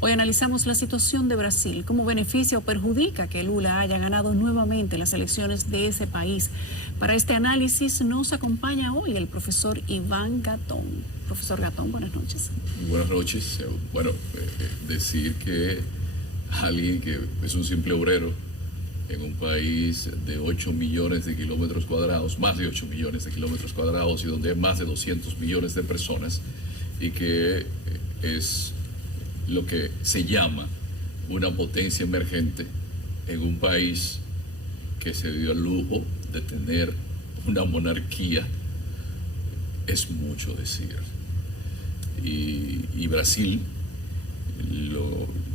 Hoy analizamos la situación de Brasil, cómo beneficia o perjudica que Lula haya ganado nuevamente las elecciones de ese país. Para este análisis nos acompaña hoy el profesor Iván Gatón. Profesor Gatón, buenas noches. Buenas noches. Bueno, decir que alguien que es un simple obrero en un país de 8 millones de kilómetros cuadrados, más de 8 millones de kilómetros cuadrados, y donde hay más de 200 millones de personas, y que es lo que se llama una potencia emergente en un país que se dio el lujo de tener una monarquía, es mucho decir. Y Brasil,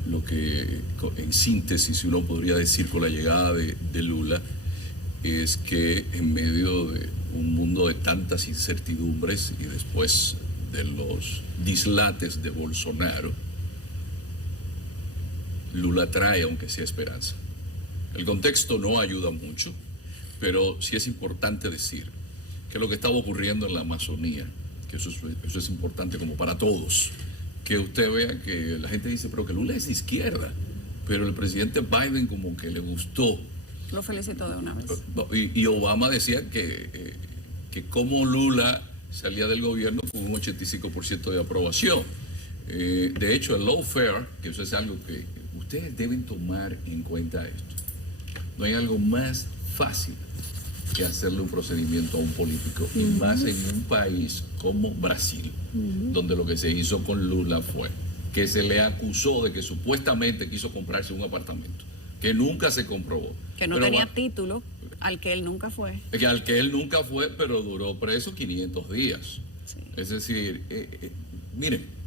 lo que en síntesis uno podría decir con la llegada de Lula es que en medio de un mundo de tantas incertidumbres y después de los dislates de Bolsonaro, Lula trae aunque sea esperanza. El contexto no ayuda mucho, pero sí es importante decir que lo que estaba ocurriendo en la Amazonía, que eso es importante como para todos, que usted vea que la gente dice, pero que Lula es de izquierda, pero el presidente Biden como que le gustó. Lo felicito de una vez. Y Obama decía que como Lula salía del gobierno con un 85% de aprobación. De hecho, el lawfare, que eso es algo que ustedes deben tomar en cuenta esto. No hay algo más fácil que hacerle un procedimiento a un político, y más en un país como Brasil, donde lo que se hizo con Lula fue que se le acusó de que supuestamente quiso comprarse un apartamento, que nunca se comprobó. Que no tenía título, al que él nunca fue. Que al que él nunca fue, pero duró preso 500 días. Sí. Es decir, miren,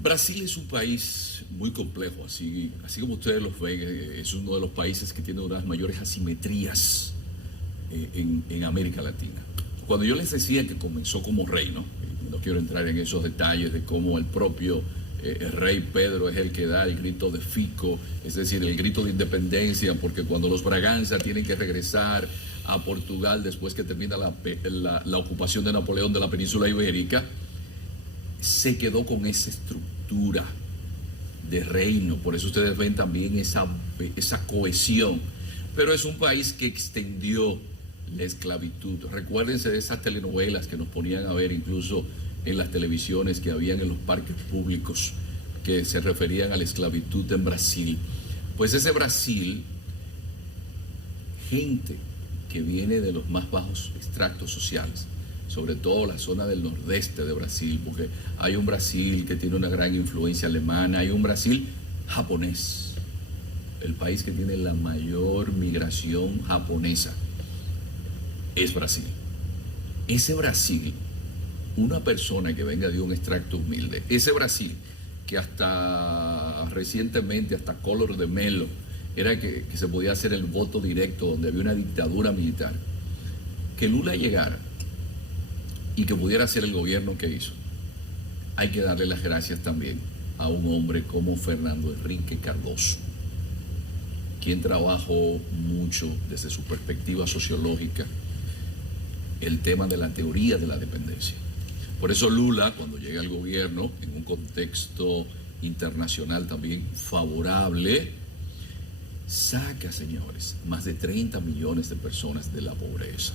Brasil es un país muy complejo, así como ustedes lo ven, es uno de los países que tiene una de las mayores asimetrías en América Latina. Cuando yo les decía que comenzó como rey, no quiero entrar en esos detalles de cómo el propio el rey Pedro es el que da el grito de Fico, es decir, el grito de independencia, porque cuando los Braganza tienen que regresar a Portugal después que termina la ocupación de Napoleón de la península ibérica, se quedó con esa estructura de reino. Por eso ustedes ven también esa cohesión. Pero es un país que extendió la esclavitud. Recuérdense de esas telenovelas que nos ponían a ver incluso en las televisiones que habían en los parques públicos que se referían a la esclavitud en Brasil. Pues ese Brasil, gente que viene de los más bajos extractos sociales, sobre todo la zona del nordeste de Brasil, porque hay un Brasil que tiene una gran influencia alemana, hay un Brasil japonés, el país que tiene la mayor migración japonesa es Brasil. Ese Brasil, una persona que venga de un extracto humilde, ese Brasil que hasta recientemente, hasta Collor de Mello, era que se podía hacer el voto directo, donde había una dictadura militar, que Lula llegara y que pudiera hacer el gobierno que hizo. Hay que darle las gracias también a un hombre como Fernando Henrique Cardoso, quien trabajó mucho desde su perspectiva sociológica el tema de la teoría de la dependencia. Por eso Lula, cuando llega al gobierno, en un contexto internacional también favorable, saca, señores, más de 30 millones de personas de la pobreza.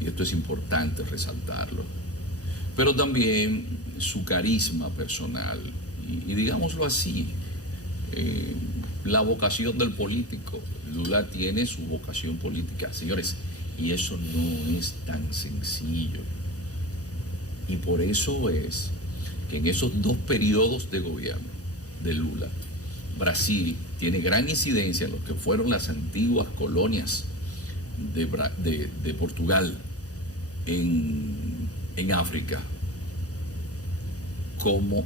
Y esto es importante resaltarlo. Pero también su carisma personal, y digámoslo así, la vocación del político. Lula tiene su vocación política, señores, y eso no es tan sencillo. Y por eso es que en esos 2 periodos de gobierno de Lula, Brasil tiene gran incidencia en lo que fueron las antiguas colonias de Portugal en África, como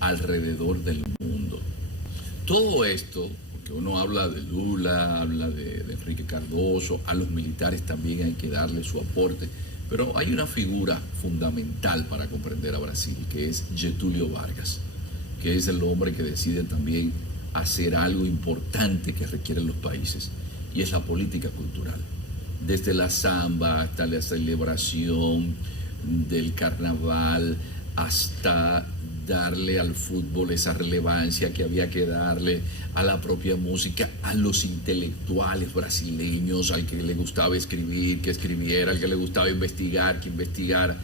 alrededor del mundo. Todo esto, porque uno habla de Lula, habla de Enrique Cardoso, a los militares también hay que darle su aporte, pero hay una figura fundamental para comprender a Brasil, que es Getúlio Vargas, que es el hombre que decide también hacer algo importante que requieren los países, y es la política cultural. Desde la samba hasta la celebración del carnaval, hasta darle al fútbol esa relevancia que había que darle a la propia música, a los intelectuales brasileños, al que le gustaba escribir, que escribiera, al que le gustaba investigar, que investigara.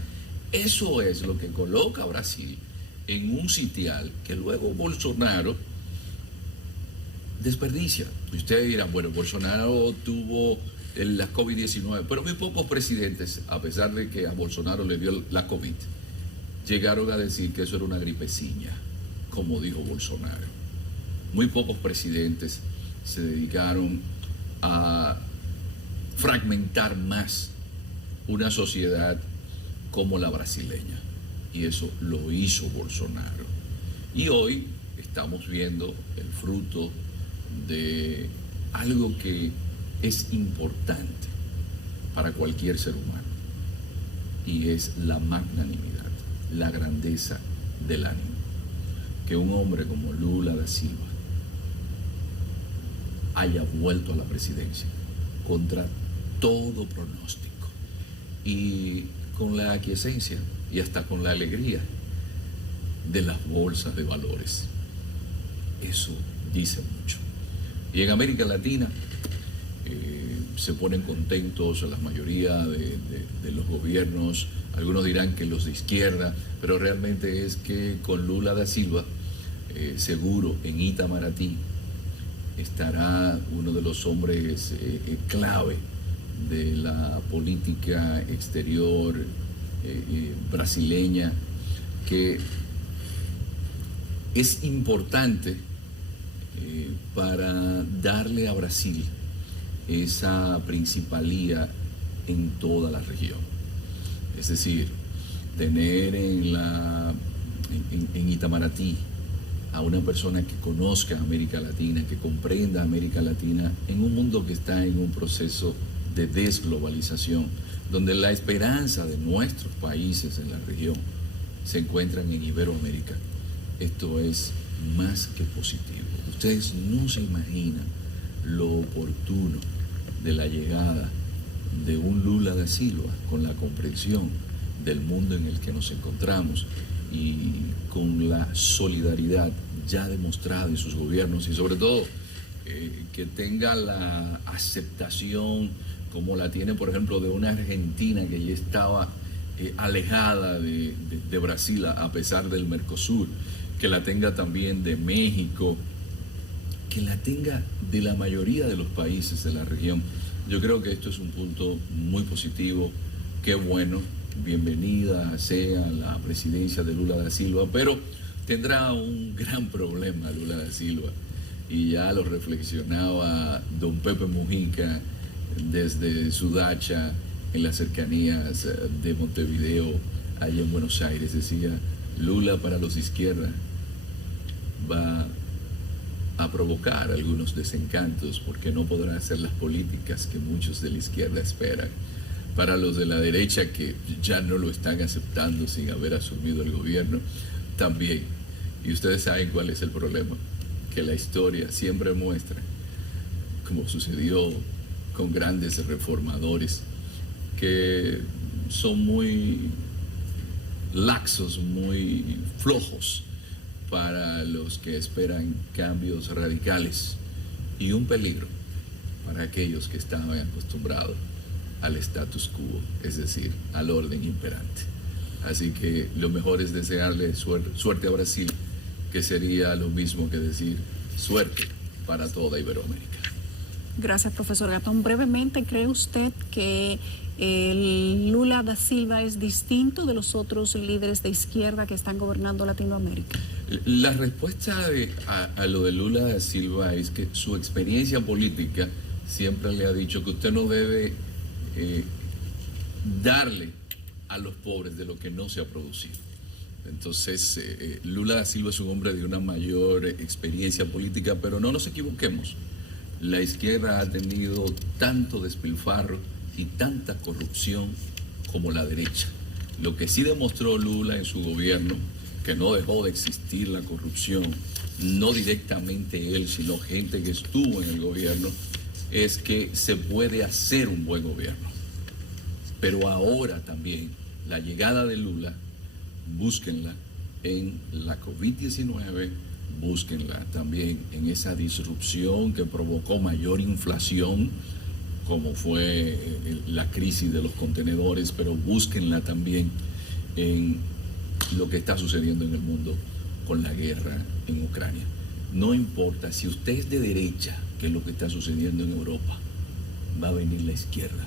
Eso es lo que coloca a Brasil en un sitial que luego Bolsonaro desperdicia. Ustedes dirán, bueno, Bolsonaro tuvo la COVID-19, pero muy pocos presidentes, a pesar de que a Bolsonaro le dio la COVID, llegaron a decir que eso era una gripeciña, como dijo Bolsonaro. Muy pocos presidentes se dedicaron a fragmentar más una sociedad como la brasileña, y eso lo hizo Bolsonaro. Y hoy estamos viendo el fruto de algo que es importante para cualquier ser humano, y es la magnanimidad, la grandeza del ánimo. Que un hombre como Lula da Silva haya vuelto a la presidencia contra todo pronóstico y con la aquiescencia y hasta con la alegría de las bolsas de valores. Eso dice mucho. Y en América Latina se ponen contentos la mayoría de los gobiernos. Algunos dirán que los de izquierda, pero realmente es que con Lula da Silva, seguro en Itamaraty estará uno de los hombres clave de la política exterior brasileña, que es importante para darle a Brasil esa principalía en toda la región. Es decir, tener en Itamaraty a una persona que conozca América Latina, que comprenda América Latina en un mundo que está en un proceso de desglobalización, donde la esperanza de nuestros países en la región se encuentran en Iberoamérica. Esto es más que positivo. Ustedes no se imaginan lo oportuno de la llegada de un Lula da Silva con la comprensión del mundo en el que nos encontramos y con la solidaridad ya demostrada en sus gobiernos, y sobre todo que tenga la aceptación como la tiene, por ejemplo, de una Argentina que ya estaba alejada de Brasil a pesar del Mercosur, que la tenga también de México, que la tenga de la mayoría de los países de la región. Yo creo que esto es un punto muy positivo. Qué bueno, bienvenida sea la presidencia de Lula da Silva, pero tendrá un gran problema Lula da Silva, y ya lo reflexionaba don Pepe Mujica desde su dacha en las cercanías de Montevideo, allá en Buenos Aires. Decía, Lula para los de izquierda va a provocar algunos desencantos porque no podrá hacer las políticas que muchos de la izquierda esperan. Para los de la derecha, que ya no lo están aceptando sin haber asumido el gobierno, también. Y ustedes saben cuál es el problema, que la historia siempre muestra, como sucedió con grandes reformadores, que son muy laxos, muy flojos para los que esperan cambios radicales, y un peligro para aquellos que estaban acostumbrados al status quo, es decir, al orden imperante. Así que lo mejor es desearle suerte a Brasil, que sería lo mismo que decir suerte para toda Iberoamérica. Gracias, profesor Gatón. Brevemente, ¿cree usted que el Lula da Silva es distinto de los otros líderes de izquierda que están gobernando Latinoamérica? La respuesta a lo de Lula da Silva es que su experiencia política siempre le ha dicho que usted no debe darle a los pobres de lo que no se ha producido. Entonces, Lula da Silva es un hombre de una mayor experiencia política, pero no nos equivoquemos. La izquierda ha tenido tanto despilfarro y tanta corrupción como la derecha. Lo que sí demostró Lula en su gobierno, que no dejó de existir la corrupción, no directamente él, sino gente que estuvo en el gobierno, es que se puede hacer un buen gobierno. Pero ahora también, la llegada de Lula, búsquenla, en la COVID-19, búsquenla también en esa disrupción que provocó mayor inflación, como fue la crisis de los contenedores, pero búsquenla también en lo que está sucediendo en el mundo con la guerra en Ucrania. No importa si usted es de derecha, que es lo que está sucediendo en Europa, va a venir la izquierda.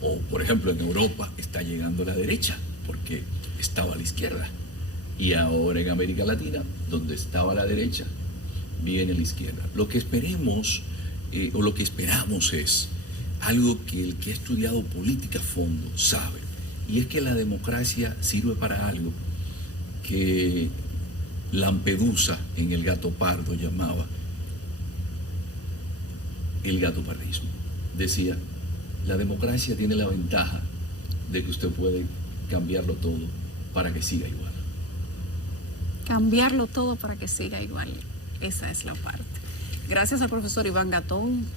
O, por ejemplo, en Europa está llegando la derecha, porque estaba a la izquierda. Y ahora en América Latina, donde estaba la derecha, viene la izquierda. Lo que esperemos, o lo que esperamos es algo que el que ha estudiado política a fondo sabe, y es que la democracia sirve para algo que Lampedusa en El Gato Pardo llamaba el gatopardismo. Decía, la democracia tiene la ventaja de que usted puede cambiarlo todo para que siga igual. Cambiarlo todo para que siga igual. Esa es la parte. Gracias al profesor Iván Gatón.